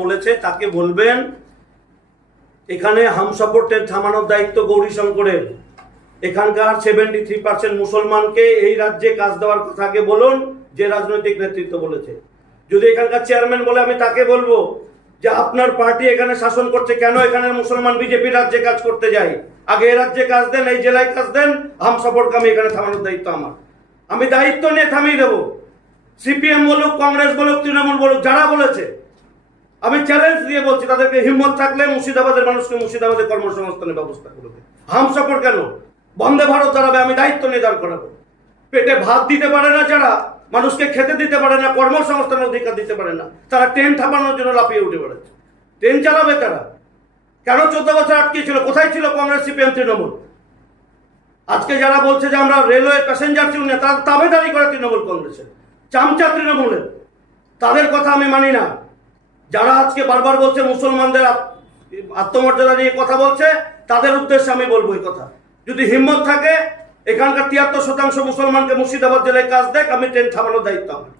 বলেছে তাকে বলবেন এখানে হামসাফার ট্রেন থামানোর দায়িত্ব গৌরীশঙ্করের। এখানকার 73% মুসলমানকে এই রাজ্যে কাজ দেওয়ার কথা আগে বলুন, যে রাজনৈতিক নেতৃত্ব বলেছে। যদি এখানকার চেয়ারম্যান বলে আমি তাকে বলবো যে আপনার পার্টি এখানে শাসন করছে, কেন এখানে মুসলমান বিজেপি রাজ্যে কাজ করতে যায়? আগে এই রাজ্যে কাজ দেন, এই জেলায় কাজ দেন, হামসাফারকে আমি এখানে থামানোর দায়িত্ব আমার। আমি দায়িত্ব নিয়ে থামিয়ে দেবো। সিপিএম বলুক, কংগ্রেস বলুক, তৃণমূল বলুক, যারা বলেছে আমি চ্যালেঞ্জ দিয়ে বলছি, তাদেরকে হিম্মত থাকলে মুর্শিদাবাদের মানুষকে মুর্শিদাবাদে কর্মসংস্থানের ব্যবস্থা করবে। হামসাফার কেন? বন্দে ভারত দাঁড়াবে, আমি দায়িত্ব নিয়ে দাঁড় করাবো। পেটে ভাত দিতে পারে না যারা, মানুষকে খেতে দিতে পারে না, কর্মসংস্থানের অধিকার দিতে পারে না, তারা ট্রেন থামানোর জন্য লাফিয়ে উঠে পড়েছে। ট্রেন চালাবে তারা। কেন 14 বছর আটকে ছিল? কোথায় ছিল কংগ্রেস, সিপিএম, তৃণমূল? আজকে যারা বলছে যে আমরা রেলওয়ে প্যাসেঞ্জার ছিল না, তারা দাবেদারি করে তৃণমূল কংগ্রেসের, চামচা তৃণমূলের। তাদের কথা আমি মানি না। যারা আজকে বারবার বলছে মুসলমানদের আত্মমর্যাদা নিয়ে কথা বলছে, তাদের উদ্দেশ্যে আমি বলবো এই কথা, যদি হিম্মত থাকে এখানকার 73% মুসলমানকে মুর্শিদাবাদ জেলায় কাজ দেখ, আমি ট্রেন থামানোর দায়িত্ব আমার।